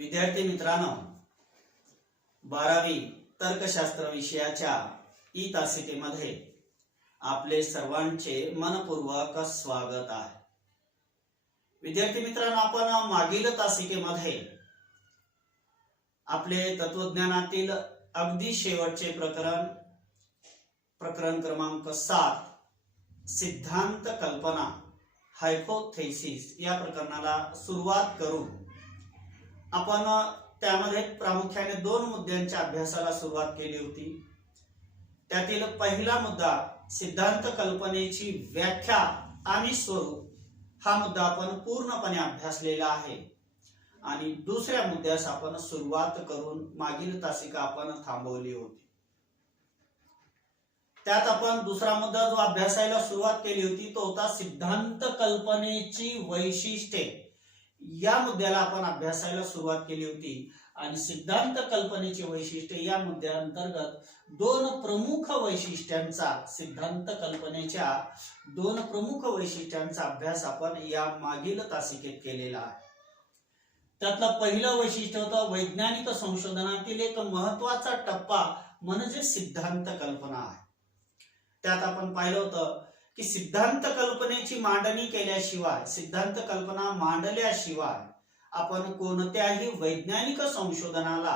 विद्यार्थी मित्रांनो, 12वी तर्कशास्त्र विषयाच्या ई तासिकेमध्ये आपले सर्वांचे मनपूर्वक स्वागत आहे। विद्यार्थी मित्रांनो, आपण मागील तासिकेमध्ये आपले तत्वज्ञानातील अगदी शेवटचे प्रकरण क्रमांक 7 सिद्धांत कल्पना हायपोथेसिस या प्रकरणाला सुरुवात करू। आपण त्यामध्ये प्रामुख्याने 2 मुद्द्यांच्या अभ्यासाला सुरुवात केली होती। त्यातील पहिला मुद्दा सिद्धांत कल्पनेची व्याख्या आणि स्वरूप, हा मुद्दा आपण पूर्णपणे अभ्यासलेला आहे आणि दुसऱ्या मुद्द्यास आपण सुरुवात करून मागील तासिका आपण थांबवली होती। त्यात आपण दुसरा मुद्दा जो अभ्यासायला सुरुवात केली होती तो होता सिद्धांत कल्पनेची वैशिष्ट्ये। या मुद्द्याला आपण अभ्यासायला सुरुवात केली होती आणि सिद्धांत कल्पनेची वैशिष्ट्ये या मुद्द्यांतर्गत 2 प्रमुख वैशिष्ट्यांचा, सिद्धांत कल्पनेच्या 2 प्रमुख वैशिष्ट्यांचा अभ्यास आपण या मागील तासिकेत केलेला आहे। त्यातलं पहिलं वैशिष्ट्य होतं वैज्ञानिक संशोधनातील एक महत्त्वाचा टप्पा म्हणजे सिद्धांत कल्पना आहे। त्यात आपण पाहिलं होतं की सिद्धांत कल्पनेची मांडणी केल्याशिवाय, सिद्धांत कल्पना मांडल्याशिवाय आपण कोणत्याही वैज्ञानिक संशोधनाला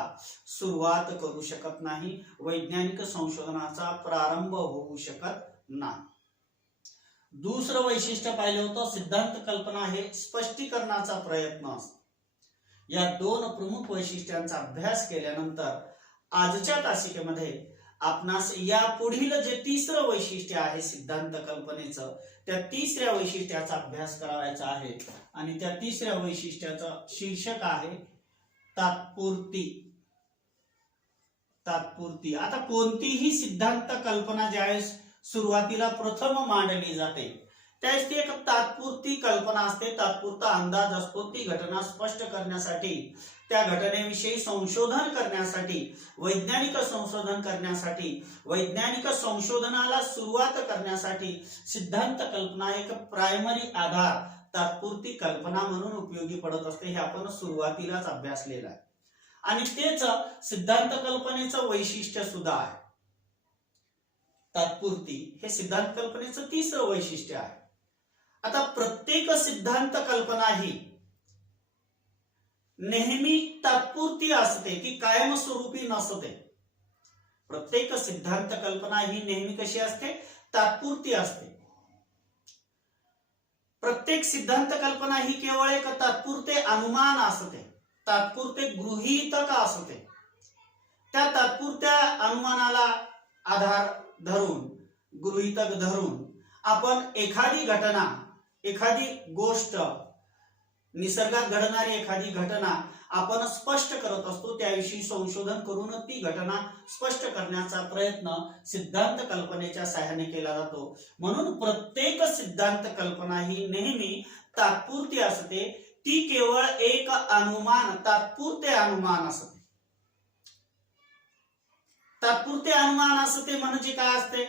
सुरुवात करू शकत नाही, वैज्ञानिक संशोधनाचा प्रारंभ होऊ शकत नाही। दुसरं वैशिष्ट्य पाहिलं होतं सिद्धांत कल्पना हे स्पष्टीकरणाचा प्रयत्न असतो। या 2 प्रमुख वैशिष्ट्यांचा अभ्यास केल्यानंतर आजच्या तासिकेमध्ये आपणास या पुढील जे तिसरं वैशिष्ट्य आहे सिद्धांत कल्पनेचं, त्या तिसऱ्या वैशिष्ट्याचा अभ्यास करायचा आहे आणि त्या तिसऱ्या वैशिष्ट्याचं शीर्षक आहे तात्पुरती। आता कोणतीही सिद्धांत कल्पना ज्यावेळेस सुरुवातीला प्रथम मांडली जाते त्यावेळेस ती एक तात्पुरती कल्पना असते, तात्पुरता अंदाज असतो। ती घटना स्पष्ट करण्यासाठी, त्या घटनेविषयी संशोधन करण्यासाठी, वैज्ञानिक संशोधन करण्यासाठी, वैज्ञानिक संशोधनाला सुरुवात करण्यासाठी सिद्धांत कल्पना एक प्रायमरी आधार, तात्पुरती कल्पना म्हणून उपयोगी पडत असते। हे आपण सुरुवातीलाच अभ्यासलेलं आहे आणि तेच सिद्धांत कल्पनेचं वैशिष्ट्य सुद्धा आहे। तात्पुरती हे सिद्धांत कल्पनेचं तिसरं वैशिष्ट्य आहे। आता प्रत्येक सिद्धांत कल्पना ही नेहमी तात्पुरती असते, ती कायमस्वरूपी नसते। प्रत्येक सिद्धांत कल्पना ही नेहमी कशी असते? तात्पुरती असते। प्रत्येक सिद्धांत कल्पना ही केवळ एक तात्पुरते अनुमान असते, तात्पुरते गृहीतक असते। त्या तात्पुरत्या अनुमानाला आधार धरून, गृहीतक धरून आपण एखादी घटना, एखादी गोष्ट, निसर्गात घडणारी एखादी घटना आपण स्पष्ट करत असतो, त्याविषयी संशोधन करून ती घटना स्पष्ट करण्याचा प्रयत्न सिद्धांत कल्पनेच्या सहाय्याने केला जातो। म्हणून प्रत्येक सिद्धांत कल्पना ही नेहमी तात्पुरती असते, ती केवळ एक अनुमान, तात्पुरते अनुमान असते। तात्पुरते अनुमान असते म्हणजे काय असते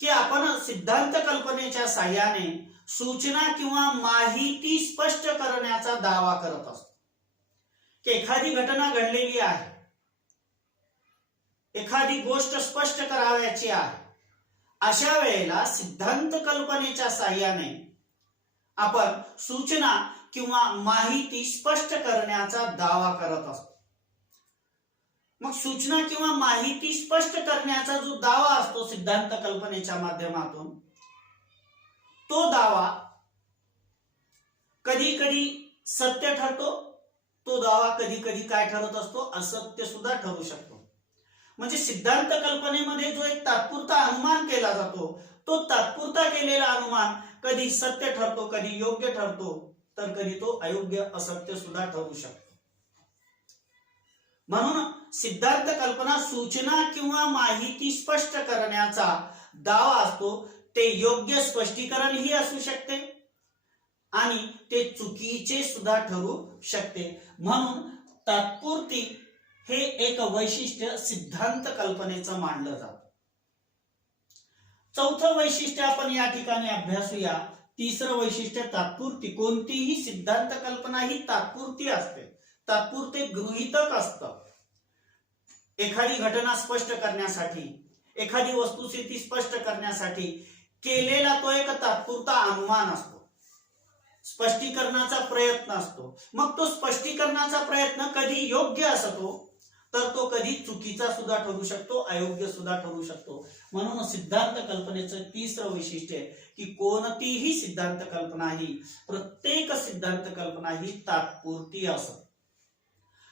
की आपण सिद्धांत कल्पनेच्या सहाय्याने सूचना किंवा माहिती स्पष्ट करण्याचा दावा करत असतो की एखादी घटना घडलेली आहे, एखादी गोष्ट स्पष्ट करावयाची आहे, अशा वेळेला सिद्धांत कल्पनेच्या सहाय्याने आपण सूचना किंवा माहिती स्पष्ट करण्याचा दावा करत असतो। मग सूचना किंवा माहिती स्पष्ट करण्याचा जो दावा असतो सिद्धांत कल्पनेच्या माध्यमातून, तो दावा कधी कधी सत्य ठरतो, तो दावा कधी कधी काय ठरत असतो? असत्य सुद्धा ठरू शकतो। म्हणजे सिद्धांत कल्पनेमध्ये जो एक तात्पुरता अनुमान केला जातो, तो तात्पुरता केलेला अनुमान कधी सत्य ठरतो, कधी योग्य ठरतो, तर कधी तो अयोग्य, असत्य सुद्धा ठरू शकतो। म्हणून सिद्धांत कल्पना सूचना किंवा माहिती स्पष्ट करण्याचा दावा असतो। ते योग्य स्पष्टीकरण ही असू शकते आणि ते चुकीचे सुद्धा ठरू शकते। म्हणून तात्पुरती हे एक वैशिष्ट्य सिद्धांत कल्पनेचं मानलं जातं। चौथं वैशिष्ट्य आपण या ठिकाणी अभ्यासूया। तिसरं वैशिष्ट्य तात्पुरती, कोणतीही सिद्धांत कल्पना ही तात्पुरती असते, तात्पुरते गृहीतक असतं. एखादी घटना स्पष्ट करण्यासाठी, एखादी वस्तुस्थिती स्पष्ट करण्यासाठी केलेला तो एक तात्पुरता अनुमान असतो, स्पष्टीकरणाचा प्रयत्न असतो. मग तो स्पष्टीकरणाचा प्रयत्न कधी योग्य असतो तर तो कधी चुकीचा सुद्धा ठरू शकतो, अयोग्य सुद्धा ठरू शकतो. म्हणून सिद्धांत कल्पनेचं तिसरं वैशिष्ट्य आहे की कोणतीही सिद्धांत कल्पना ही, प्रत्येक सिद्धांत कल्पना ही तात्पुरती असते.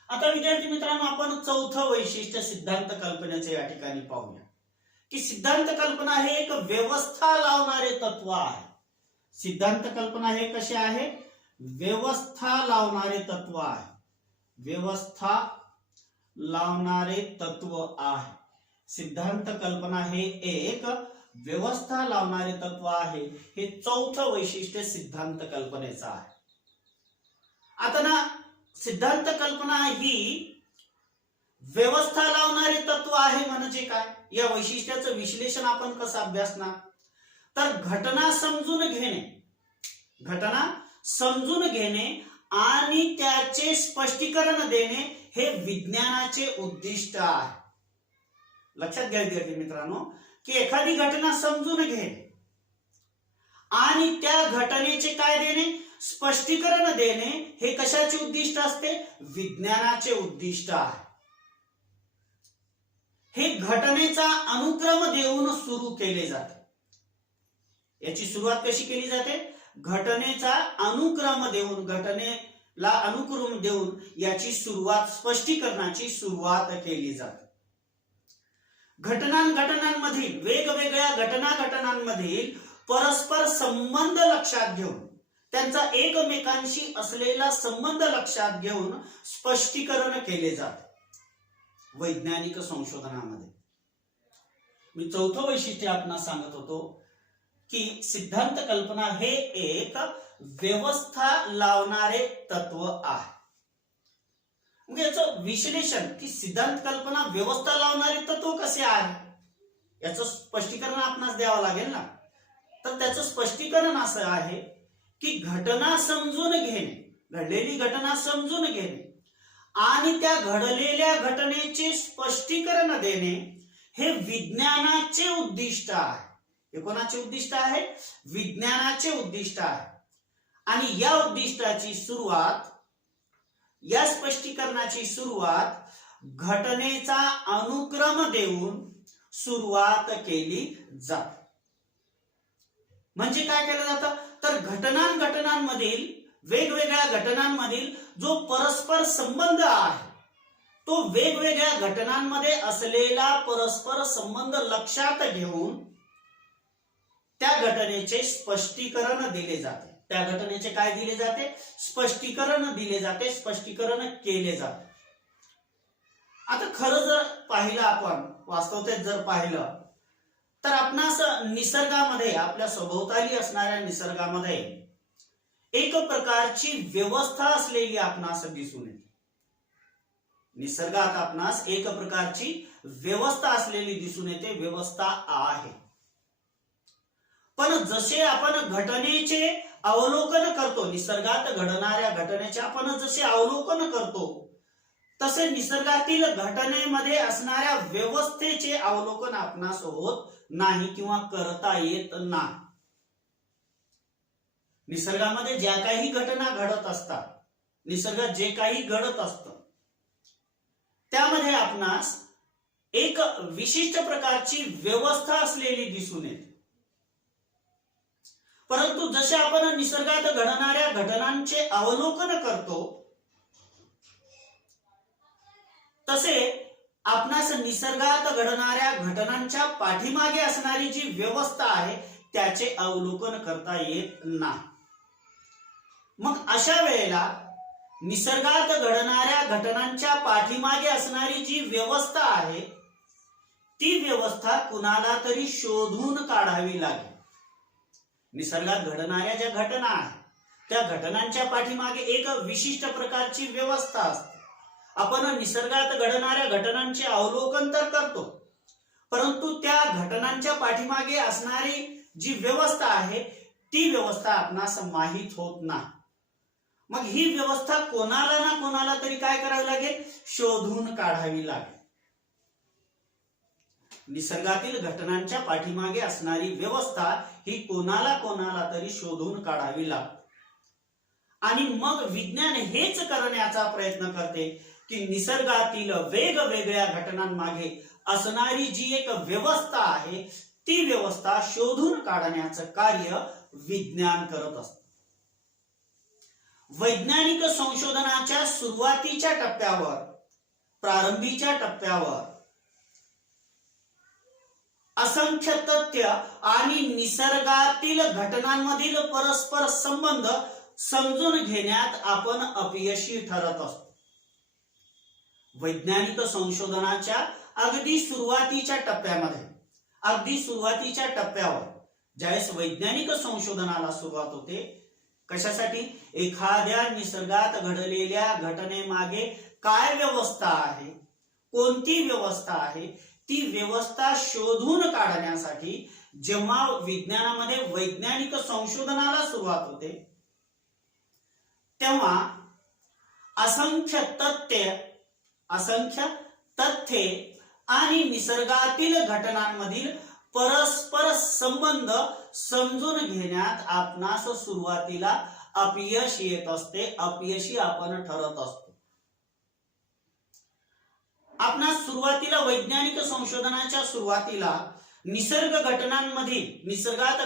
आता विद्यार्थी मित्रांनो, आपण चौथं वैशिष्ट्य सिद्धांत कल्पनेचे या ठिकाणी पाहूया की सिद्धांत कल्पना हे एक व्यवस्था लावणारे तत्व आहे. सिद्धांत कल्पना हे कसे आहे? व्यवस्था लावणारे तत्व आहे. व्यवस्था लावणारे तत्व आहे. सिद्धांत कल्पना हे एक व्यवस्था लावणारे तत्व आहे. हे चौथं वैशिष्ट्य सिद्धांत कल्पनेचं आहे. आता ना, सिद्धांत कल्पना ही व्यवस्था लावणारे तत्व आहे म्हणजे काय? या वैशिष्ट्याचं विश्लेषण आपण कसं अभ्यासणार? तर घटना समजून घेणे आणि त्याचे स्पष्टीकरण देणे हे विज्ञानाचे उद्दिष्ट आहे. लक्षात घ्या विद्यार्थी मित्रांनो की एखादी घटना समजून घेणे आणि त्या घटनेचे काय देणे, स्पष्टीकरण देणे हे कशाचे उद्दिष्ट असते? विज्ञानाचे उद्दिष्ट आहे. हे घटनेचा अनुक्रम देऊन सुरू केले जाते. याची सुरुवात कशी केली जाते? घटनेचा अनुक्रम देऊन, घटनेला अनुक्रम देऊन याची सुरुवात, स्पष्टीकरणाची सुरुवात केली जाते. घटनांमधील, वेगवेगळ्या घटनांमधील परस्पर संबंध लक्षात घेऊन, त्यांचा एकमेकांशी असलेला संबंध लक्षात घेऊन स्पष्टीकरण केले जाते वैज्ञानिक संशोधनामध्ये. मी चौथं वैशिष्ट्य आपणास सांगत होतो की सिद्धांत कल्पना हे एक व्यवस्था लावणारे तत्व आहे. म्हणजे याचं विश्लेषण की सिद्धांत कल्पना व्यवस्था लावणारे तत्व कसे आहे याचं स्पष्टीकरण आपणास द्यावं लागेल ना. तर त्याचं स्पष्टीकरण असं आहे की घटना समजून घेणे, घडलेली घटना समजून घेणे आणि त्या घडलेल्या घटनेचे स्पष्टीकरण देणे हे विज्ञानाचे उद्दिष्ट आहे. हे कोणाचे उद्दिष्ट आहे? विज्ञानाचे उद्दिष्ट आहे. आणि या उद्दिष्टाची सुरुवात, या स्पष्टीकरणाची सुरुवात घटनेचा अनुक्रम देऊन सुरुवात केली जाते. म्हणजे काय केलं जातं? तर घटनांमधील, वेगवेगळ्या घटनांमधील जो परस्पर संबंध आहे तो वेगवेगळ्या घटनांमध्ये असलेला परस्पर संबंध लक्षात घेऊन त्या घटनेचे स्पष्टीकरण दिले जाते. त्या घटनेचे काय दिले जाते? स्पष्टीकरण दिले जाते, स्पष्टीकरण केले जाते. आता खरं जर पाहिलं, आपण वास्तवतेत जर पाहिलं तर आपणास निसर्गामध्ये, आपल्या सभोवताली असणाऱ्या निसर्गामध्ये एक प्रकारची व्यवस्था असलेली आपणास दिसून येते. निसर्गात आपणास एक प्रकारची व्यवस्था असलेली दिसून येते, व्यवस्था आहे. पण जसे आपण घटनेचे अवलोकन करतो, निसर्गात घडणाऱ्या घटनेचे आपण जसे अवलोकन करतो तसे निसर्गातील घटनेमध्ये असणाऱ्या व्यवस्थेचे अवलोकन आपणास होत नाही किंवा करता येत नाही. निसर्गामध्ये ज्या काही घटना घडत असतात, निसर्गात जे काही घडत असतं त्यामध्ये आपणास एक विशिष्ट प्रकारची व्यवस्था असलेली दिसून येते. परंतु जसे आपण निसर्गात घडणाऱ्या घटनांचे अवलोकन करतो तसे आपणास निसर्गात घडणाऱ्या घटनांच्या पाठीमागे असणारी जी व्यवस्था आहे त्याचे अवलोकन करता येत नाही. मग अशा वेळेला निसर्गात घडणाऱ्या घटनांच्या पाठीमागे असणारी जी व्यवस्था आहे ती व्यवस्था कुणाला तरी शोधून काढावी लागेल. निसर्गात घडणाऱ्या ज्या घटना आहेत त्या घटनांच्या पाठीमागे एक विशिष्ट प्रकारची व्यवस्था असते. आपण निसर्गात घडणाऱ्या घटनांचे अवलोकन तर करतो, परंतु त्या घटनांच्या पाठीमागे असणारी जी व्यवस्था आहे ती व्यवस्था आपणास माहीत होत नाही. मग ही व्यवस्था कोणाला ना कोणाला तरी काय करावी लागेल, शोधून काढावी लागेल. निसर्गातील घटनांच्या पाठीमागे असणारी व्यवस्था ही कोणाला कोणाला तरी शोधून काढावी लागते. आणि मग विज्ञान हेच करण्याचा प्रयत्न करते की निसर्गातील वेगवेगळ्या घटनांमागे असणारी जी एक व्यवस्था आहे ती व्यवस्था शोधून काढण्याचं कार्य विज्ञान करत असतं. वैज्ञानिक संशोधनाच्या सुरुवातीच्या टप्प्यावर, प्रारंभीच्या टप्प्यावर असंख्य तथ्य आणि निसर्गातील घटनांमधील परस्पर संबंध समजून घेण्यात आपण अपयशी ठरत असतो. वैज्ञानिक संशोधनाच्या अगदी सुरुवातीच्या टप्प्यावर ज्यावेळेस वैज्ञानिक संशोधनाला सुरुवात होते, कशासाठी, एखाद्या निसर्गात घडलेल्या घटनेमागे काय व्यवस्था आहे, कोणती व्यवस्था आहे, ती व्यवस्था शोधून काढण्यासाठी जेव्हा विज्ञानामध्ये वैज्ञानिक संशोधनाला सुरुवात होते तेव्हा असंख्य तथ्ये आणि निसर्गातील घटनांमधील परस्पर संबंध समजून घेण्यात आपणास सुरुवातीला अपयश येत असते, अपयशी आपण ठरत असतो. आपणास सुरुवातीला वैज्ञानिक संशोधनाच्या सुरुवातीला निसर्गात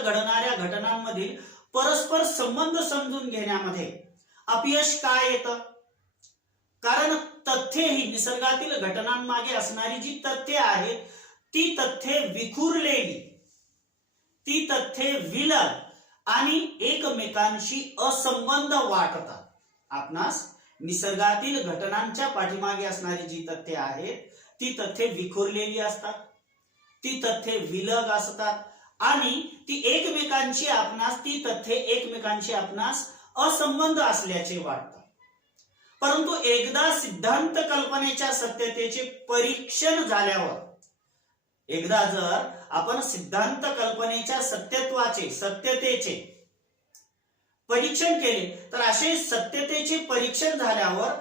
घडणाऱ्या घटनांमधील परस्पर संबंध समजून घेण्यामध्ये अपयश काय येतं, कारण तथ्ये ही निसर्गातील घटनांमागे असणारी जी तथ्ये आहेत ती तथ्ये विखुरलेली, ती तथ्ये विलग आणि एकमेकांशी असंबंध वाटतात. आपणास निसर्गातील घटनांच्या पाठीमागे असणारी जी तथ्ये आहेत ती तथ्ये विखुरलेली असतात, ती तथ्ये विलग असतात आणि ती तथ्ये एकमेकांशी आपणास असंबंध असल्याचे वाटतात. परंतु एकदा सिद्धांत कल्पनेच्या सत्यतेचे परीक्षण झाल्यावर, एकदा जर आपण सिद्धांत कल्पनेच्या सत्यतेचे परीक्षण केले तर असे सत्यतेचे परीक्षण झाल्यावर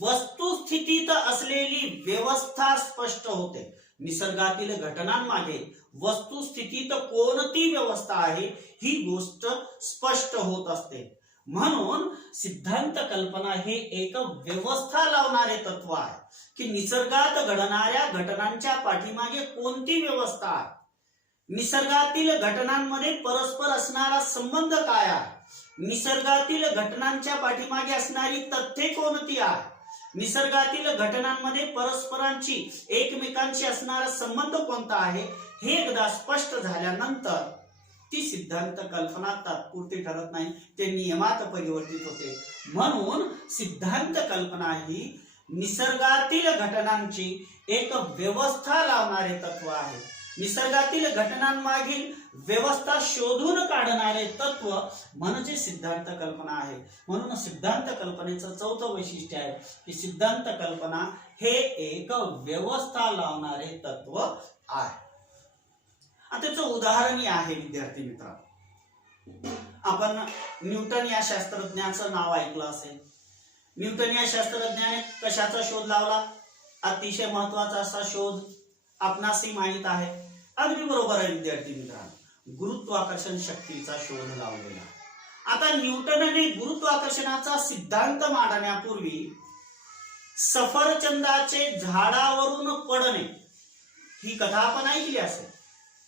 वस्तुस्थितीत असलेली व्यवस्था स्पष्ट होते. निसर्गातील घटनांमागे वस्तुस्थितीत कोणती व्यवस्था आहे ही गोष्ट स्पष्ट होत असते. म्हणून सिद्धांत कल्पना हे एक व्यवस्था लावणारे तत्व आहे की निसर्गात घडणाऱ्या घटनांच्या पाठीमागे कोणती व्यवस्था आहे, निसर्गातील घटनांमध्ये परस्पर असणारा संबंध काय आहे, निसर्गातील घटनांच्या पाठीमागे असणारी तथ्ये कोणती आहे, निसर्गातील घटनांमध्ये परस्परांची एकमेकांशी असणारा संबंध कोणता आहे, हे एकदा स्पष्ट झाल्यानंतर ती सिद्धांत कल्पना तात्पुरती ठरत नाही, ते नियमात परिवर्तित होते. म्हणून सिद्धांत कल्पना ही निसर्गातील घटनांची एक व्यवस्था लावणारे तत्व आहे. निसर्गातील घटनांमागील व्यवस्था शोधून काढणारे तत्व म्हणजे सिद्धांत कल्पना आहे. म्हणून सिद्धांत कल्पनेचं चौथं वैशिष्ट्य आहे की सिद्धांत कल्पना हे एक व्यवस्था लावणारे तत्व आहे. त्याचं उदाहरण आहे विद्यार्थी मित्रांनो, आपण न्यूटन या शास्त्रज्ञाचं नाव ऐकलं असेल. न्यूटन या शास्त्रज्ञाने कशाचा शोध लावला, अतिशय महत्वाचा असा शोध आपणासही माहित आहे. अगदी बरोबर आहे विद्यार्थी मित्रांनो, गुरुत्वाकर्षण शक्तीचा शोध लावलेला. आता न्यूटनने गुरुत्वाकर्षणाचा सिद्धांत मांडण्यापूर्वी सफरचंदाचे झाडावरून पडणे ही कथा आपण ऐकली असेल.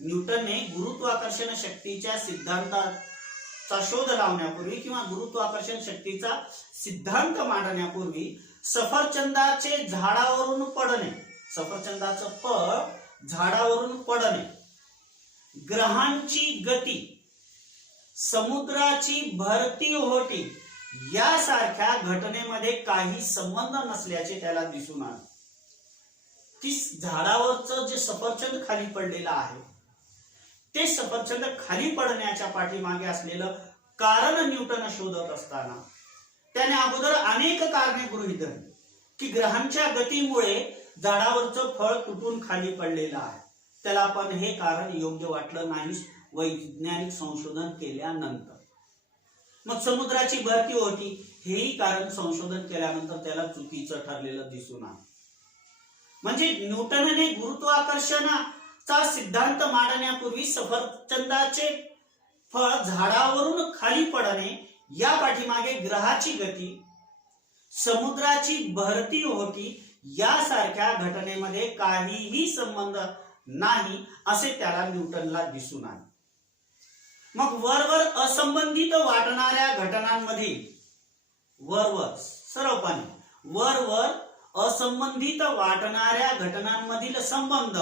न्यूटनने गुरुत्वाकर्षण शक्तीच्या सिद्धांताचा शोध लावण्यापूर्वी किंवा गुरुत्वाकर्षण शक्तीचा सिद्धांत मांडण्यापूर्वी सफरचंदाचे झाडावरून पडणे, सफरचंदाचं फळ झाडावरून पडणे, ग्रहांची गती, समुद्राची भरती ओहोटी यासारख्या घटनेमध्ये काही संबंध नसल्याचे त्याला दिसून आले. की झाडावरचं जे सफरचंद खाली पडलेलं आहे ते सफरचंद खाली पडण्याच्या पाठीमागे असलेलं कारण न्यूटन शोधत असताना त्याने अगोदर अनेक कारणे गृहीत धरली की ग्रहांच्या गतीमुळे झाडावरचं फळ तुटून खाली पडलेलं आहे. त्याला पण हे कारण योग्य वाटलं नाही वैज्ञानिक संशोधन केल्यानंतर. मग समुद्राची भरती होती हेही कारण संशोधन केल्यानंतर त्याला चुकीचं ठरलेलं दिसून आलं. म्हणजे न्यूटनने गुरुत्वाकर्षणाचा सिद्धांत मांडण्यापूर्वी सफरचंदाचे फळ झाडावरून खाली पडणे या पाठीमागे ग्रहाची गती, समुद्राची भरती होती यासारख्या घटनेमध्ये काहीही संबंध नाही असे त्याला न्यूटनला दिसून आले. मग वरवर असंबंधित वाटणाऱ्या घटनांमध्ये वरवर असंबंधित वाटणाऱ्या घटनांमधील संबंध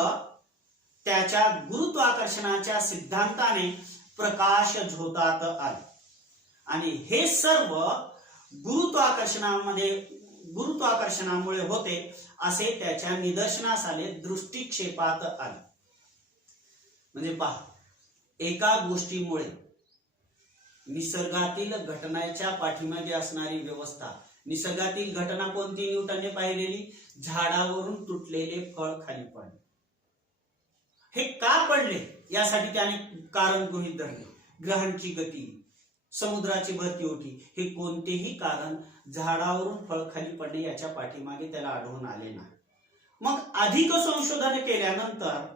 त्याच्या गुरुत्वाकर्षणाच्या सिद्धांताने प्रकाश झोतात आले आणि हे सर्व गुरुत्वाकर्षणामुळे होते असे त्याच्या निदर्शनास आले, दृष्टिक्षेपात आले. म्हणजे पहा, एका गोष्टीमुळे निसर्गातील घटनेच्या पाठीमागे असणारी व्यवस्था, निसर्गातील घटना कोणती न्यूटनने पाहिलेली? झाडावरून तुटलेले फळ खाली पडले. हे का पडले यासाठी त्याने कारण गृहीत धरले. ग्रहांची गती, समुद्राची भरती होती, हे कोणतेही कारण झाडावरून फळ खाली पडणे याच्या पाठीमागे त्याला आढळून आले नाही. मग अधिक संशोधन केल्यानंतर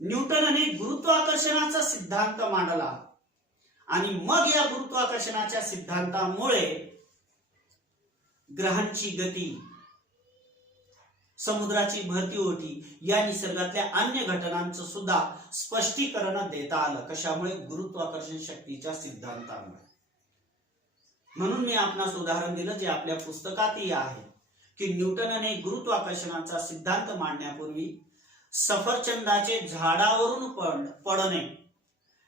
न्यूटनने गुरुत्वाकर्षणाचा सिद्धांत मांडला आणि मग या गुरुत्वाकर्षणाच्या सिद्धांतामुळे ग्रहांची गती, समुद्राची भरती होती या निसर्गातल्या अन्य घटनांचं सुद्धा स्पष्टीकरण देता आलं. कशामुळे? गुरुत्वाकर्षण शक्तीच्या सिद्धांतामुळे. म्हणून मी आपणास उदाहरण दिलं जे आपल्या पुस्तकातही आहे की न्यूटनने गुरुत्वाकर्षणाचा सिद्धांत मांडण्यापूर्वी सफरचंदाचे झाडावरून पडणे,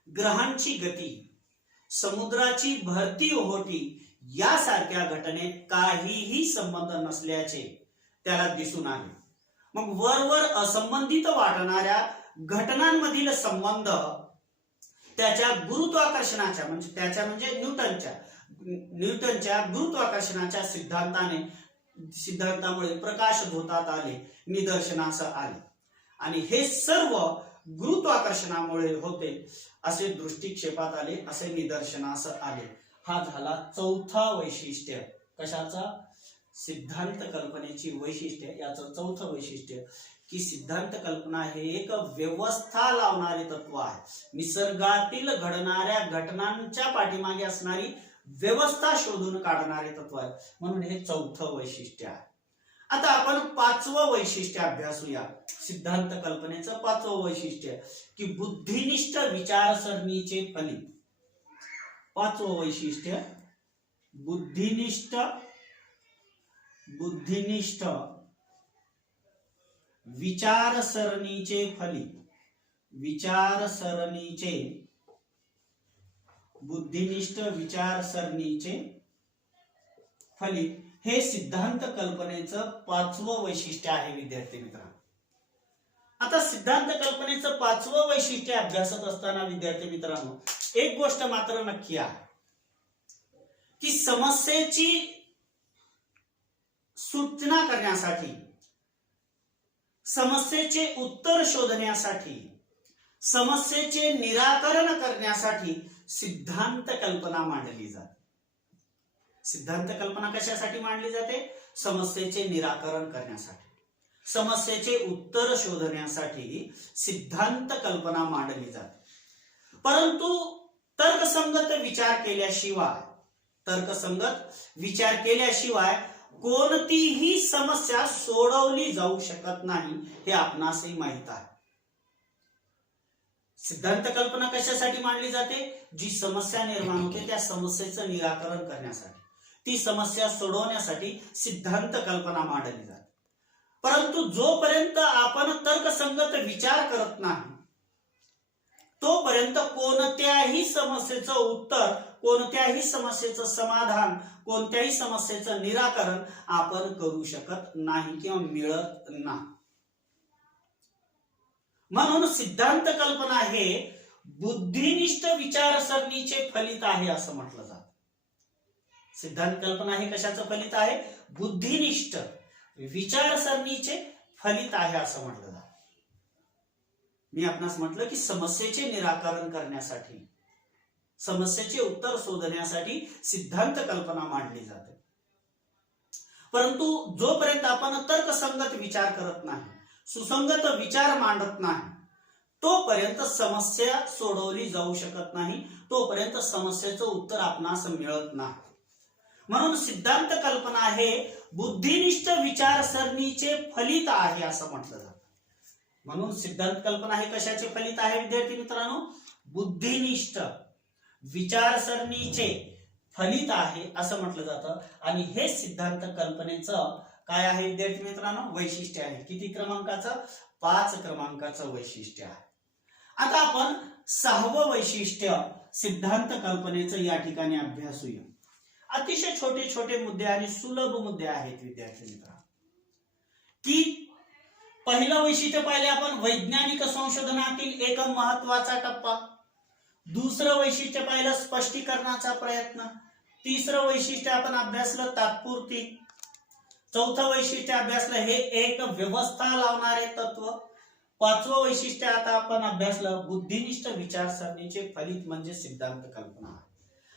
ग्रहांची गती, समुद्राची भरती होती यासारख्या घटनेत काहीही संबंध नसल्याचे त्याला दिसून आले. मग वरवर असंबंधित वाटणाऱ्या घटनांमधील संबंध त्याच्या गुरुत्वाकर्षणाच्या म्हणजे न्यूटनच्या गुरुत्वाकर्षणाच्या सिद्धांतामुळे प्रकाश झोतात आले, निदर्शनास आले आणि हे सर्व गुरुत्वाकर्षणामुळे होते असे दृष्टिक्षेपात आले, असे निदर्शनास आले. हा झाला चौथा वैशिष्ट्य. कशाचा? सिद्धांत कल्पनेची वैशिष्ट्य. याचं चौथं वैशिष्ट्य की सिद्धांत कल्पना हे एक व्यवस्था लावणारे तत्व आहे. निसर्गातील घडणाऱ्या घटनांच्या पाठीमागे असणारी व्यवस्था शोधून काढणारे तत्व आहे. म्हणून हे चौथं वैशिष्ट्य आहे. आता आपण पाचवं वैशिष्ट्य अभ्यासूया. सिद्धांत कल्पनेचं पाचवं वैशिष्ट्य की बुद्धिनिष्ठ विचारसरणीचे फलित. पाचवं वैशिष्ट्य बुद्धिनिष्ठ विचारसरणीचे फलित. बुद्धिनिष्ठ विचारसरणीचे फलित हे सिद्धांत कल्पनेचं पाचवं वैशिष्ट्य आहे विद्यार्थी मित्रांनो. आता सिद्धांत कल्पनेचं पाचवं वैशिष्ट्य अभ्यासत असताना विद्यार्थी मित्रांनो एक गोष्ट मात्र नक्की आहे की समस्येची सूचना करण्यासाठी, समस्येचे उत्तर शोधण्यासाठी, समस्येचे निराकरण करण्यासाठी सिद्धांत कल्पना मांडली जाते. सिद्धांत कल्पना कशासाठी मांडली जाते? समस्येचे निराकरण करण्यासाठी, समस्येचे उत्तर शोधण्यासाठी सिद्धांत कल्पना मांडली जाते. परंतु तर्कसंगत विचार केल्याशिवाय कोणतीही समस्या सोडवली जाऊ शकत नाही हे आपणासही माहित आहे. सिद्धांत कल्पना कशासाठी मांडली जाते? जी समस्या निर्माण होते त्या समस्येचं निराकरण करण्यासाठी, ती समस्या सोडवण्यासाठी सिद्धांत कल्पना मांडली जाते. परंतु जोपर्यंत आपण तर्कसंगत विचार करत नाही तोपर्यंत कोणत्याही समस्येचं उत्तर, कोणत्याही समस्येचं समाधान, कोणत्याही समस्येचं निराकरण आपण करू शकत नाही किंवा मिळत नाही. म्हणून सिद्धांत कल्पना हे बुद्धिनिष्ठ विचारसरणीचे फलित आहे असं म्हटलं जातं. सिद्धांत कल्पना हे कशाचं फलित आहे? बुद्धिनिष्ठ विचारसरणीचे फलित आहे असं म्हटलं जातं. मी आपणास म्हटलं की समस्येचे निराकरण करण्यासाठी, समस्येचे उत्तर शोधण्यासाठी सिद्धांत कल्पना मांडली जाते. परंतु जोपर्यंत आपण तर्कसंगत विचार करत नाही, सुसंगत विचार मांडत नाही, तोपर्यंत समस्या सोडवली जाऊ शकत नाही, तोपर्यंत समस्येचं उत्तर आपणास मिळत नाही. म्हणून सिद्धांत कल्पना हे बुद्धिनिष्ठ विचारसरणीचे फलित आहे असं म्हटलं जातं. म्हणून सिद्धांत कल्पना हे कशाचे फलित आहे विद्यार्थी मित्रांनो? बुद्धिनिष्ठ विचारसरणीचे फलित आहे असं म्हटलं जातं. आणि हे सिद्धांत कल्पनेचं काय आहे विद्यार्थी मित्रांनो? वैशिष्ट्य आहे. किती क्रमांकाचं? 5 क्रमांकाचं वैशिष्ट्य आहे. आता आपण 6वं वैशिष्ट्य सिद्धांत कल्पनेचं या ठिकाणी अभ्यासूया. अतिशय छोटे छोटे मुद्दे आणि सुलभ मुद्दे आहेत विद्यार्थी मित्रांनो. की पहिलं वैशिष्ट्य पाहिले आपण वैज्ञानिक संशोधनातील एक महत्वाचा टप्पा. दुसरं वैशिष्ट्य पाहिलं स्पष्टीकरणाचा प्रयत्न. तिसरं वैशिष्ट्य आपण अभ्यासलं तात्पुरती. चौथं वैशिष्ट्य अभ्यासलं हे एक व्यवस्था लावणारे तत्व. 5वं वैशिष्ट्य आता आपण अभ्यासलं बुद्धिनिष्ठ विचारसरणीचे फलित म्हणजे सिद्धांत कल्पना.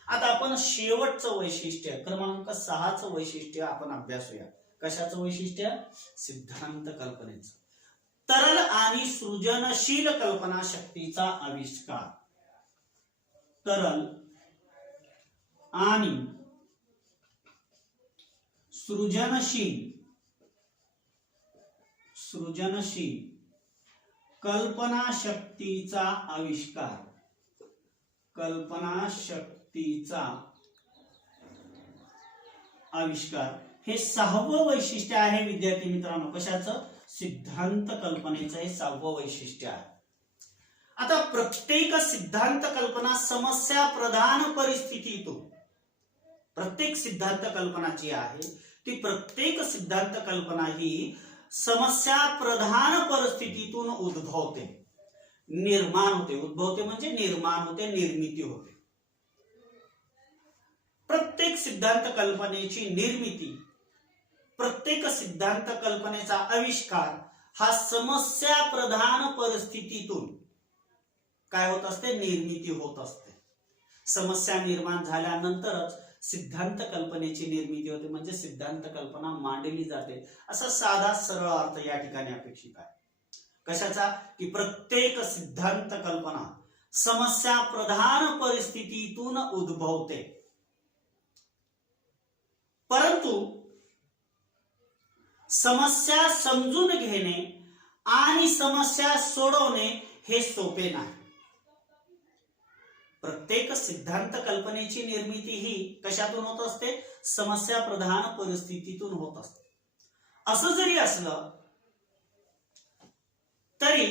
आता आपण शेवटचं वैशिष्ट्य क्रमांक 6चं वैशिष्ट्य आपण अभ्यासूया. कशाचं वैशिष्ट्य? सिद्धांत कल्पनेचं. तरल आणि सृजनशील कल्पना शक्तीचा आविष्कार. तरल आणि सृजनशील कल्पना शक्तीचा आविष्कार. कल्पना शक्तीचा आविष्कार हे 6वं वैशिष्ट्य आहे विद्यार्थी मित्रांनो. कशाचं? सिद्धांत कल्पनेचं हे 6वं वैशिष्ट्य आहे. आता प्रत्येक सिद्धांत कल्पना समस्या प्रधान परिस्थितीतून, प्रत्येक सिद्धांत कल्पना जी आहे ती प्रत्येक सिद्धांत कल्पना ही समस्या प्रधान परिस्थितीतून उद्भवते, निर्माण होते. उद्भवते म्हणजे निर्माण होते, निर्मिती होते. प्रत्येक सिद्धांत कल्पनेची निर्मिती, प्रत्येक सिद्धांत कल्पनेचा आविष्कार हा समस्या प्रधान परिस्थितीतून काय होत असते? निर्मिती होत असते. समस्या निर्माण झाल्यानंतरच सिद्धांत कल्पनेची निर्मिती होते, म्हणजे सिद्धांत कल्पना मांडली जाते. असा साधा सरळ अर्थ या ठिकाणी अपेक्षित आहे. कशाचा? की प्रत्येक सिद्धांत कल्पना समस्या प्रधान परिस्थितीतून उद्भवते. परंतु समस्या समजून घेणे आणि समस्या सोडवणे हे सोपे नाही. प्रत्येक सिद्धांत कल्पनेची निर्मिती ही कशातून होत असते? समस्या प्रधान परिस्थितीतून होत असते. असं जरी असलं तरी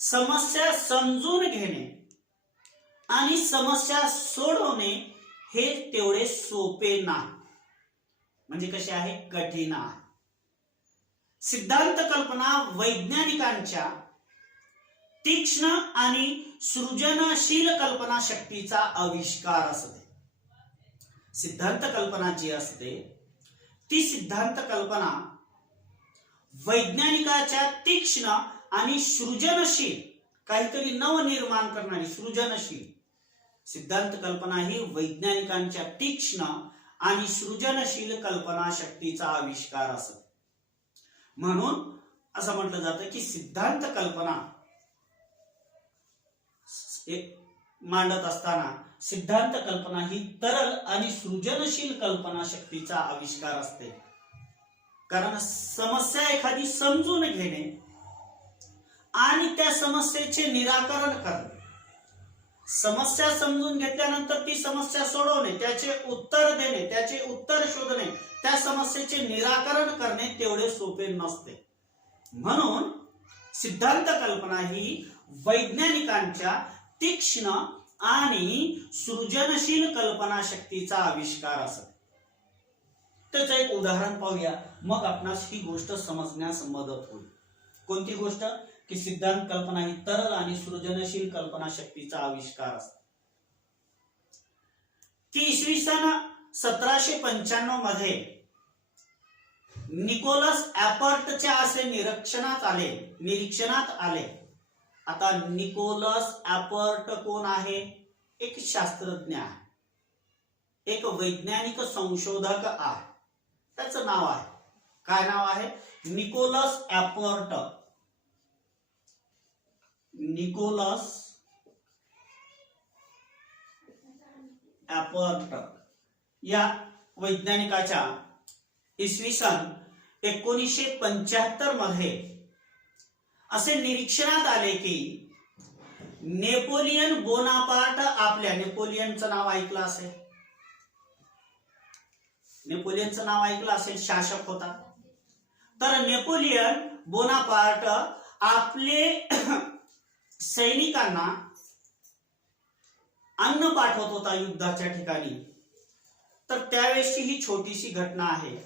समस्या समजून घेणे आणि समस्या सोडवणे हे तेवढे सोपे नाही. म्हणजे कसे आहे? कठीण आहे. सिद्धांत कल्पना वैज्ञानिकांच्या तीक्ष्ण आणि सृजनशील कल्पना शक्तीचा आविष्कार असते. सिद्धांत कल्पना जी असते ती सिद्धांत कल्पना वैज्ञानिकाच्या तीक्ष्ण आणि सृजनशील, काहीतरी नवनिर्माण करणारी सृजनशील सिद्धांत कल्पना ही वैज्ञानिकांच्या तीक्ष्ण आणि सृजनशील कल्पना शक्तीचा आविष्कार असतो. म्हणून असं म्हटलं जातं की सिद्धांत कल्पना मांडत असताना सिद्धांत कल्पना ही तरल आणि सृजनशील कल्पना शक्तीचा आविष्कार असते. कारण समस्या एखादी समजून घेणे आणि त्या समस्येचे निराकरण करणे, समस्या समजून घेतल्यानंतर ती समस्या सोडवणे, त्याचे उत्तर देणे, त्याचे उत्तर शोधणे, त्या समस्येचे निराकरण करणे तेवढे सोपे नसते. म्हणून सिद्धांत कल्पना ही वैज्ञानिकांच्या तीक्ष्ण आणि सृजनशील कल्पना शक्तीचा आविष्कार असतो. त्याचं एक उदाहरण पाहूया, मग आपणास ही गोष्ट समजण्यास मदत होईल. कोणती गोष्ट? की सिद्धांत कल्पना ही तरल आणि सृजनशील कल्पना शक्तीचा आविष्कार असतो. की इसवी सन 1795 मध्ये निकोलस ऍपर्टच्या असे निरीक्षणात आले. आता निकोलस ऍपर्ट कोण आहे? एक शास्त्रज्ञ आहे, एक वैज्ञानिक संशोधक आहे. त्याचं नाव आहे, काय नाव आहे? निकोलस ऍपर्ट. निकोलस ऍपर्ट या वैज्ञानिकाच्या इसवी सन 1975 मध्ये असे निरीक्षणात आले की नेपोलियन बोनापार्ट आपल्या, नेपोलियनचं नाव ऐकलं असेल, नेपोलियनचं नाव ऐकलं असेल, शासक होता. तर नेपोलियन बोनापार्ट आपले सैनिकांना अन्न पाठवत होता युद्धाच्या ठिकाणी. तर त्यावेळेसची ही छोटीशी घटना आहे.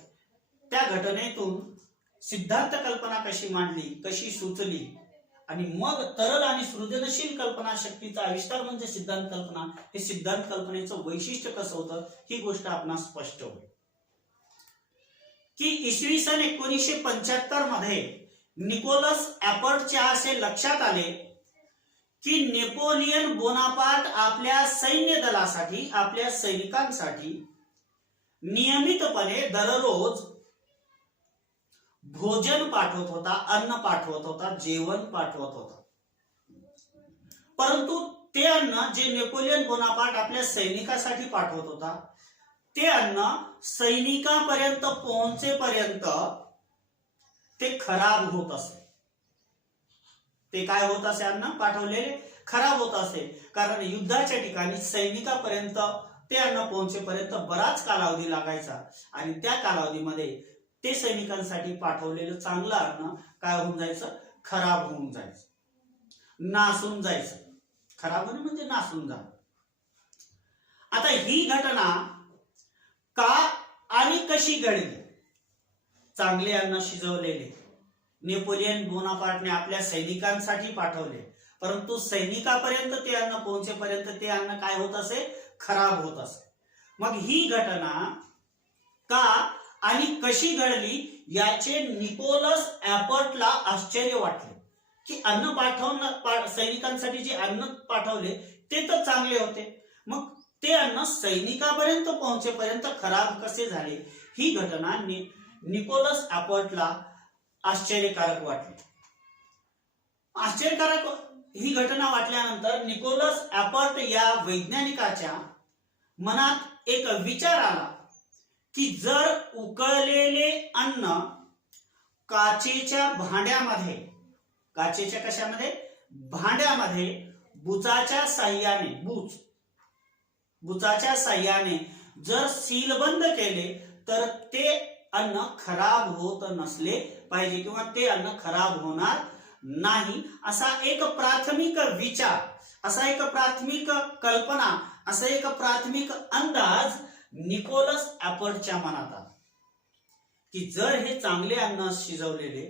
त्या घटनेतून सिद्धांत कल्पना कशी मांडली, कशी सुचली, आणि मग तरल आणि सृजनशील कल्पना शक्तीचा आविष्कार म्हणजे सिद्धांत कल्पना. हे सिद्धांत कल्पनेचं वैशिष्ट्य कसं होतं ही गोष्ट आपणास स्पष्ट होईल की इसवी सन 1975 मध्ये निकोलस ऍपर्टच्या असे लक्षात आले की नेपोलियन बोनापार्ट आपल्या सैन्य दलासाठी, आपल्या सैनिकांसाठी नियमितपणे दररोज भोजन पाठवत होता, अन्न पाठवत होता, जेवण पाठवत होता. परंतु ते अन्न जे नेपोलियन बोनापार्ट आपल्या सैनिकासाठी पाठवत होता ते अन्न सैनिकांपर्यंत पोहोचेपर्यंत ते खराब होत असे. ते काय होत असे? अन्न पाठवलेले खराब होत असे. कारण युद्धाच्या ठिकाणी सैनिकापर्यंत ते अन्न पोहोचेपर्यंत बराच कालावधी लागायचा आणि त्या कालावधीमध्ये ते सैनिकांसाठी पाठवलेलं चांगलं अन्न काय होऊन जायचं? खराब होऊन जायचं, नासून जायचं. खराब होणे म्हणजे नासून जाणं. आता ही घटना का आणि कशी घडली? चांगले अन्न शिजवलेले नेपोलियन बोनापार्टने आपल्या सैनिकांसाठी पाठवले, परंतु सैनिकापर्यंत ते अन्न पोहोचेपर्यंत ते अन्न काय होत असे? खराब होत असे. मग ही घटना का आणि कशी घडली याचे निकोलस ऍपर्टला आश्चर्य वाटले की अन्न पाठवणं, सैनिकांसाठी जे अन्न पाठवले ते तर चांगले होते, मग ते अन्न सैनिकापर्यंत पोहोचेपर्यंत खराब कसे झाले? ही घटना निकोलस ऍपर्टला आश्चर्यकारक वाटली. आश्चर्यकारक ही घटना वाटल्यानंतर निकोलस ऍपर्ट या वैज्ञानिकाच्या मनात एक विचार आला की जर उकळलेले अन्न काचेच्या भांड्यामध्ये, काचेच्या कशामध्ये? भांड्यामध्ये बुचाच्या साह्याने, बुचाच्या साह्याने जर सीलबंद केले तर ते अन्न खराब होत नसले पाहिजे किंवा ते अन्न खराब होणार नाही, असा एक प्राथमिक विचार, असा एक प्राथमिक कल्पना, असा एक प्राथमिक अंदाज निकोलस ऍपर्टच्या मनात आला की जर हे चांगले अन्न शिजवलेले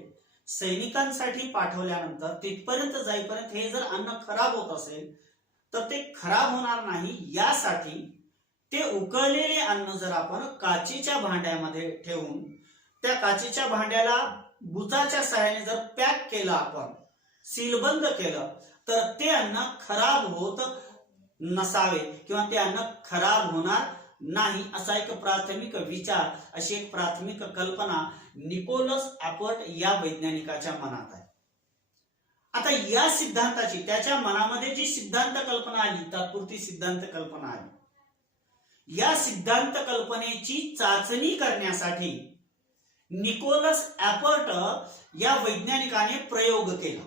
सैनिकांसाठी पाठवल्यानंतर तिथपर्यंत जाईपर्यंत हे जर अन्न खराब होत असेल तर ते खराब होणार नाही, यासाठी ते उकळलेले अन्न जर आपण काचेच्या भांड्यामध्ये ठेवून त्या काचेच्या भांड्याला बुचाच्या सहाय्याने जर पॅक केलं, आपण सीलबंद केलं तर ते अन्न खराब होत नसावे किंवा ते अन्न खराब होणार नाही, असा एक प्राथमिक विचार, अशी एक प्राथमिक कल्पना निकोलस ऍपर्ट या वैज्ञानिकाच्या मनात आहे. आता या सिद्धांताची, त्याच्या मनामध्ये जी सिद्धांत कल्पना आली, तात्पुरती सिद्धांत कल्पना आली, या सिद्धांत कल्पनेची चाचणी करण्यासाठी निकोलस ऍपर्ट या वैज्ञानिकाने प्रयोग केला.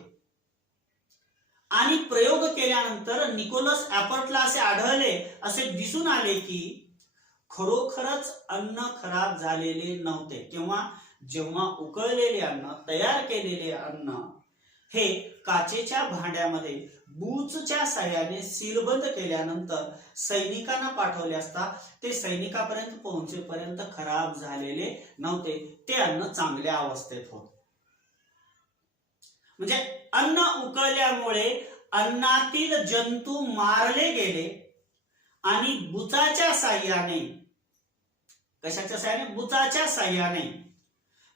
आणि प्रयोग केल्यानंतर निकोलस ऍपर्टला असे आढळले, असे दिसून आले की खरोखरच अन्न खराब झालेले नव्हते किंवा जेव्हा उकळलेले अन्न, तयार केलेले अन्न हे काचेच्या भांड्यामध्ये बूचच्या साह्याने सीलबंद केल्यानंतर सैनिकांना पाठवले असता ते सैनिकापर्यंत पोहोचेपर्यंत खराब झालेले नव्हते, ते अन्न चांगल्या अवस्थेत होते. म्हणजे अन्न उकळल्यामुळे अन्नातील जंतू मारले गेले आणि बुचाच्या साह्याने, कशाच्या साह्याने? बुचाच्या साह्याने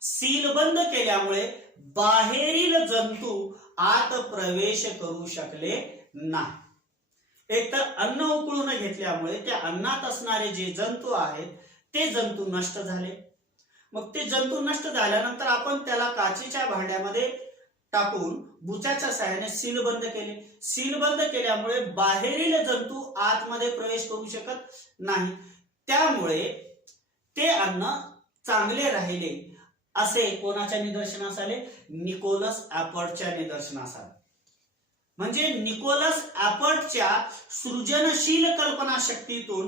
सीलबंद केल्यामुळे बाहेरील जंतू आत प्रवेश करू शकले नाही. एकतर अन्न उकळून घेतल्यामुळे त्या अन्नात असणारे जे जंतू आहेत ते जंतू नष्ट झाले. मग ते जंतू नष्ट झाल्यानंतर आपण त्याला काचेच्या भांड्यामध्ये टाकून बुचाच्या साहाय्याने सीलबंद केले. सीलबंद केल्यामुळे बाहेरील जंतू आतमध्ये प्रवेश करू शकत नाही. त्यामुळे ते अन्न चांगले राहिले असे कोणाच्या निदर्शनास आले? निकोलस ऍपर्टच्या निदर्शनास आले. म्हणजे निकोलस ऍपर्टच्या सृजनशील कल्पना शक्तीतून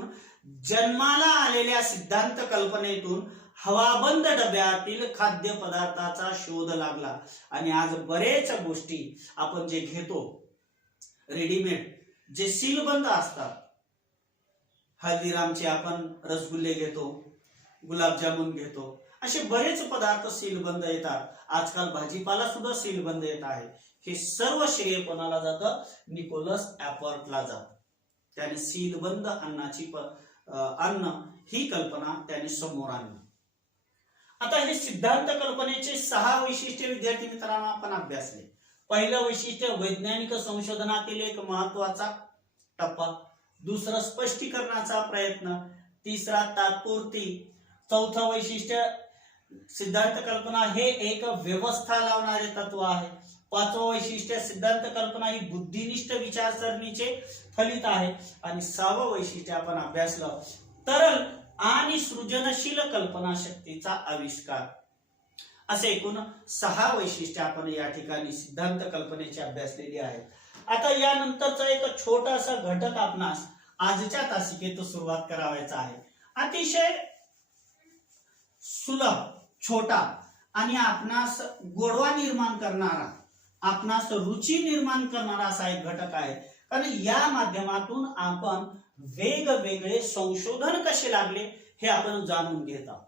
जन्माला आलेल्या सिद्धांत कल्पनेतून हवाबंद डब्यातील खाद्य पदार्थाचा शोध लागला. आणि आज बरेच गोष्टी आपण जे घेतो रेडीमेड, जे सीलबंद असतात, हल्दीरामचे आपण रसगुल्ले घेतो, गुलाबजामुन घेतो, असे बरेच पदार्थ सीलबंद येतात. आजकाल भाजीपाला सुद्धा सीलबंद येत आहे. हे सर्व श्रेय कोणाला जातं? निकोलस ऍपर्टला जातं. त्याने सीलबंद अन्न ही कल्पना त्याने समोर आणली. आता हे सिद्धांत कल्पनेचे 6 वैशिष्ट्ये विद्यार्थी मित्रांनो आपण अभ्यासले. पहिलं वैशिष्ट्य वैज्ञानिक संशोधनातील एक महत्वाचा टप्पा. दुसरं स्पष्टीकरणाचा प्रयत्न. तिसरा तात्पुरती. चौथं वैशिष्ट्य सिद्धांत कल्पना हे एक व्यवस्था लावणारे तत्व आहे. पाचवं वैशिष्ट्य सिद्धांत कल्पना ही बुद्धिनिष्ठ विचारसरणीचे फलित आहे. आणि 6वं वैशिष्ट्य आपण अभ्यासलं तरल आणि सृजनशील कल्पना शक्तीचा आविष्कार. असे एकूण 6 वैशिष्ट्ये आपण या ठिकाणी सिद्धांत कल्पनेची अभ्यासलेली आहेत. आता यानंतरचा एक छोटासा घटक आपणास आजच्या तासिकेत सुरुवात करावायचा आहे. अतिशय सुलभ, छोटा आणि आपणास गोडवा निर्माण करणारा, आपणास रुची निर्माण करणारा असा एक घटक आहे. कारण या माध्यमातून आपण वेगवेगळे संशोधन कसे लागले हे आपण जाणून घेत आहोत.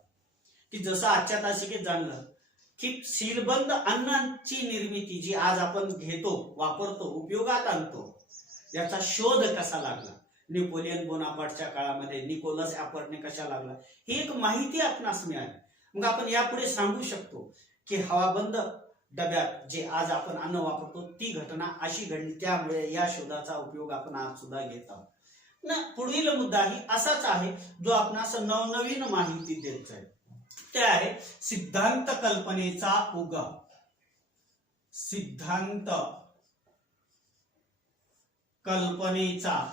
की जसं आजच्या तासिकेत जाणलं की सीलबंद अन्नाची निर्मिती जी आज आपण घेतो, वापरतो, उपयोगात आणतो, याचा शोध कसा लागला, नेपोलियन बोनापार्टच्या काळामध्ये निकोलस ऍपर्टने कशा लागला, ही एक माहिती आपणास मिळाली. मग आपण यापुढे सांगू शकतो की हवाबंद डब्यात जे आज आपण अन्न वापरतो ती घटना अशी घडली, त्यामुळे या शोधाचा उपयोग आपण आज सुद्धा घेत आहोत. पुढील मुद्दाही असाच आहे जो आपणास नवनवीन माहिती देत आहे. ते आहे सिद्धांत कल्पनेचा उगम. सिद्धांत कल्पनेचा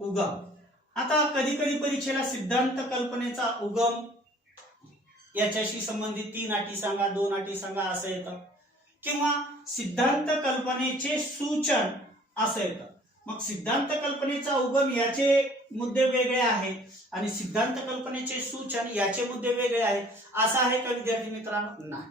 उगम. आता कधी कधी परीक्षेला सिद्धांत कल्पनेचा उगम याच्याशी संबंधित 3 अटी सांगा, 2 अटी सांगा असं येतं, किंवा सिद्धांत कल्पनेचे सूचन असं येतं. मग सिद्धांत कल्पनेचा उगम याचे मुद्दे वेगळे आहेत आणि सिद्धांत कल्पनेचे सूचन याचे मुद्दे वेगळे आहेत असं आहे का विद्यार्थी मित्रांनो? नाही.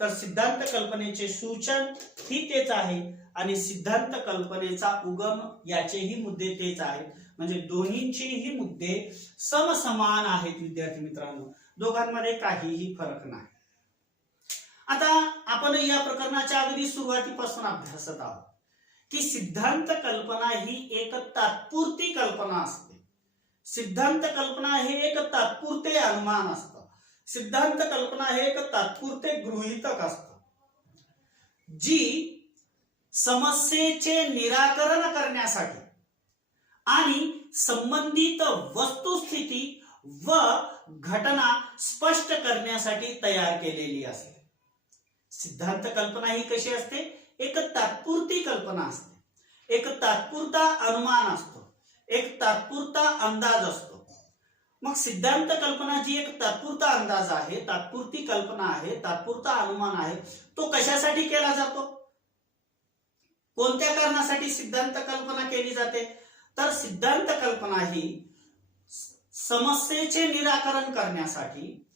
तर सिद्धांत कल्पनेचे सूचन ही तेच आहे आणि सिद्धांत कल्पनेचा उगम याचेही मुद्दे तेच आहेत. म्हणजे दोन्हींचेही मुद्दे समसमान आहेत विद्यार्थी मित्रांनो, दोघांमध्ये काहीही फरक नाही. आता आपण या प्रकरणाच्या अगदी सुरुवातीपासून अभ्यासत आहोत की सिद्धांत कल्पना ही एक तात्पुरती कल्पना असते. सिद्धांत कल्पना हे एक तात्पुरते अनुमान असतं. सिद्धांत कल्पना हे एक तात्पुरते गृहीतक असतं जी समस्येचे निराकरण करण्यासाठी आणि संबंधित वस्तुस्थिती व घटना स्पष्ट करण्यासाठी तयार केलेली असते. सिद्धांत कल्पना ही कशी असते? एक तात्पुरती कल्पना असते, एक तात्पुरता अनुमान असतो, एक तात्पुरता अंदाज असतो. मग सिद्धांत कल्पना जी एक तात्पुरता अंदाज आहे, तात्पुरती कल्पना आहे, तात्पुरता अनुमान आहे, तो कशासाठी केला जातो? कोणत्या कारणासाठी सिद्धांत कल्पना केली जाते? तर सिद्धांत कल्पना ही समस्येचे निराकरण करण्यासाठी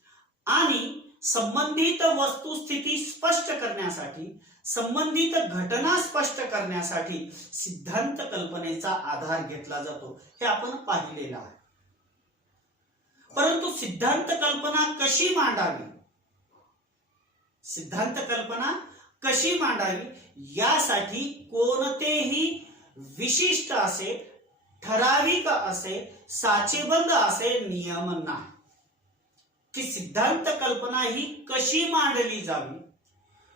आणि संबंधित वस्तुस्थिती स्पष्ट करण्यासाठी, संबंधित घटना स्पष्ट करण्यासाठी सिद्धांत कल्पनेचा आधार घेतला जातो, हे आपण पाहिलेलं आहे. परंतु सिद्धांत कल्पना कशी मांडावी, सिद्धांत कल्पना कशी मांडावी यासाठी कोणतेही विशिष्ट असे, ठराविक असे, साचेबंद असे नियम नाही. की सिद्धांत कल्पना ही कशी मांडली जावी,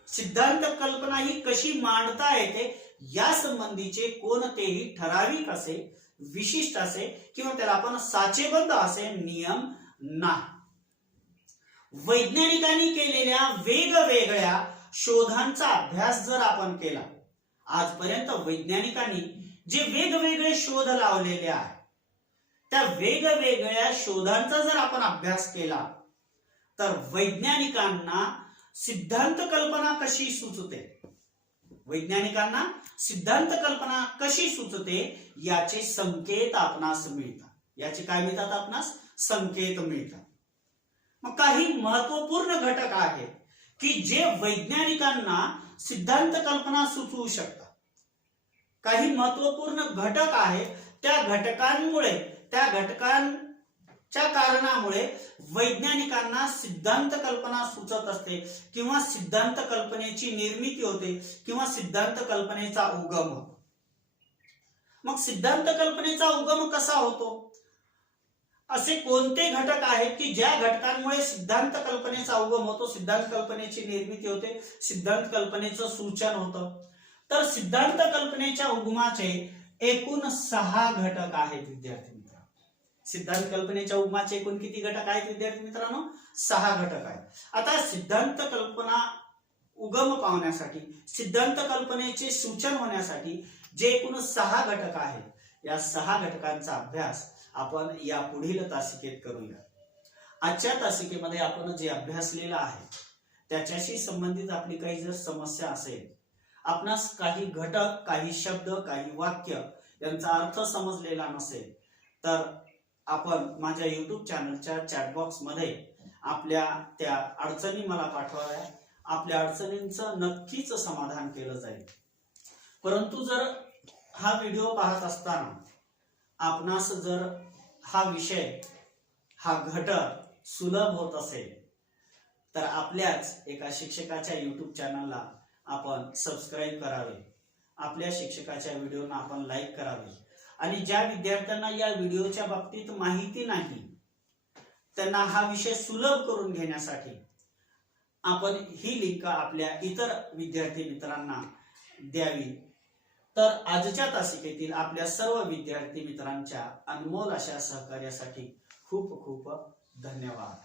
सिद्धांत कल्पना ही कशी मांडता येते या संबंधीचे कोणतेही ठराविक असे, विशिष्ट असे किंवा त्याला आपण साचेबद्ध असे नियम नाही. वैज्ञानिकांनी केलेल्या वेगवेगळ्या शोधांचा अभ्यास जर आपण केला, आजपर्यंत वैज्ञानिकांनी जे वेगवेगळे शोध लावलेले आहेत, त्या वेगवेगळ्या शोधांचा जर आपण अभ्यास केला तर वैज्ञानिकांना सिद्धांत कल्पना कशी सुचते, वैज्ञानिकांना सिद्धांत कल्पना कशी सुचते याचे संकेत आपणास मिळतात. याचे काय मिळतात? आपणास संकेत मिळतात. मग काही महत्वपूर्ण घटक आहेत की जे वैज्ञानिकांना सिद्धांत कल्पना सुचवू शकतात. काही महत्वपूर्ण घटक आहेत, त्या घटकांमुळे, त्या घटकांच्या कारणामुळे वैज्ञानिकांना सिद्धांत कल्पना सुचत असते किंवा सिद्धांत कल्पनेची निर्मिती होते किंवा सिद्धांत कल्पनेचा उगम होतो. मग सिद्धांत कल्पनेचा उगम कसा होतो? असे कोणते घटक आहेत की ज्या घटकांमुळे सिद्धांत कल्पनेचा उगम होतो, सिद्धांत कल्पनेची निर्मिती होते, सिद्धांत कल्पनेचं सूचन होतं? तर सिद्धांत कल्पनेच्या उगमाचे एकूण 6 घटक आहेत विद्यार्थी मित्रांनो. सिद्धांत कल्पनेच्या उगमाचे एकूण किती घटक आहेत विद्यार्थी मित्रांनो? 6 घटक आहेत. आता सिद्धांत कल्पना उगम पावण्यासाठी, सिद्धांत कल्पनेचे सूचन होण्यासाठी जे एकूण 6 घटक आहेत, या 6 घटकांचा अभ्यास आपण या पुढील तासिकेत करूया. आजच्या तासिकेमध्ये आपण जे अभ्यासलेलं आहे त्याच्याशी संबंधित आपली काही जर समस्या असेल, आपणास काही घटक, काही शब्द, काही वाक्य यांचा अर्थ समजलेला नसेल, तर आपण माझ्या YouTube चॅनलच्या चॅटबॉक्स मध्ये आपल्या त्या अडचणी मला पाठवाव्या. आपल्या अडचणींचं नक्कीच समाधान केलं जाईल. परंतु जर हा व्हिडिओ पाहत असताना आपणास जर हा विषय, हा घटक सुलभ होत असेल तर आपल्याच एका शिक्षकाच्या YouTube चॅनलला आपण सबस्क्राईब करावे, आपल्या शिक्षकाच्या व्हिडिओना आपण लाईक करावे आणि ज्या विद्यार्थ्यांना या व्हिडिओच्या बाबतीत माहिती नाही त्यांना हा विषय सुलभ करून घेण्यासाठी आपण ही लिंक आपल्या इतर विद्यार्थी मित्रांना द्यावी. तर आजच्या तासिकेतील आपल्या सर्व विद्यार्थी मित्रांच्या अनमोल अशा सहकार्यासाठी खूप खूप धन्यवाद.